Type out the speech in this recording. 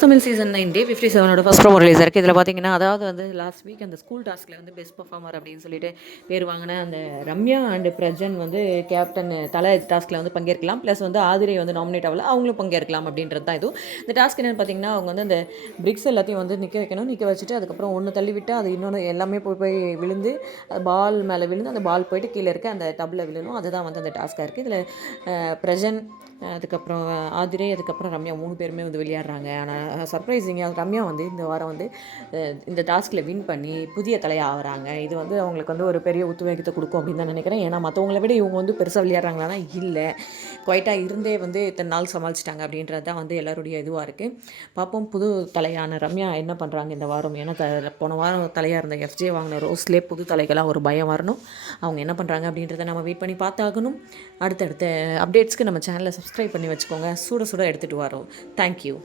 Tamil season 9 டே 57ஓட first promo release இருக்குது. இதில் பார்த்தீங்கன்னா, அதாவது வந்து லாஸ்ட் வீக் அந்த ஸ்கூல் டாஸ்கில் வந்து பெஸ்ட் பர்ஃபார்மர் அப்படின்னு சொல்லிட்டு பேர் வாங்கின அந்த ரம்யா அண்ட் பிரஜன் வந்து கேப்டன் தலை டாஸ்கில் வந்து பங்கேற்கலாம். ப்ளஸ் வந்து ஆதிரை வந்து நாமினேட் ஆகல, அவங்களும் பங்கேற்கலாம் அப்படின்றது தான் இதுவும். இந்த டாஸ்க் என்னென்னு பார்த்தீங்கன்னா, அவங்க வந்து அந்த பிரிக்ஸ் எல்லாத்தையும் வந்து நிற்க வைக்கணும். நிற்க வச்சுட்டு அதுக்கப்புறம் ஒன்று தள்ளி விட்டு அது இன்னொன்று எல்லாமே போய் விழுந்து அது பால் மேலே விழுந்து அந்த பால் போயிட்டு கீழே இருக்க அந்த டப்பில் விழணும். அதுதான் வந்து அந்த டாஸ்க்காக இருக்குது. இதில் பிரஜன், அதுக்கப்புறம் ஆதிரை, அதுக்கப்புறம் ரம்யா 3 பேருமே வந்து விளையாடுறாங்க. ஆனால் சர்ப்ரைசிங்காக ரம்யா வந்து இந்த வாரம் வந்து இந்த டாஸ்கில் வின் பண்ணி புதிய தலையாக ஆகிறாங்க. இது வந்து அவங்களுக்கு வந்து ஒரு பெரிய உத்வேகத்தை கொடுக்கும் அப்படின்னு தான் நினைக்கிறேன். ஏன்னா மற்றவங்கள விட இவங்க வந்து பெருசாக விளையாடுறாங்களான்னா இல்லை, குவைட்டாக இருந்தே வந்து இத்தனை நாள் சமாளிச்சிட்டாங்க அப்படின்றது தான் வந்து எல்லாருடைய இதுவாக இருக்குது. பார்ப்போம் புது தலையான ரம்யா என்ன பண்ணுறாங்க இந்த வாரம். ஏன்னா போன வாரம் தலையாக இருந்த எஃப்ஜே வாங்கின ரோஸ்லேயே புது தலைகளாக ஒரு பயம் வரணும். அவங்க என்ன பண்ணுறாங்க அப்படின்றத நம்ம வெயிட் பண்ணி பார்த்தாகணும். அடுத்தடுத்த அப்டேட்ஸ்க்கு நம்ம சேனலை சப்ஸ்கிரைப் பண்ணி வச்சுக்கோங்க. சுட சுட எடுத்துகிட்டு வரோம். தேங்க்யூ.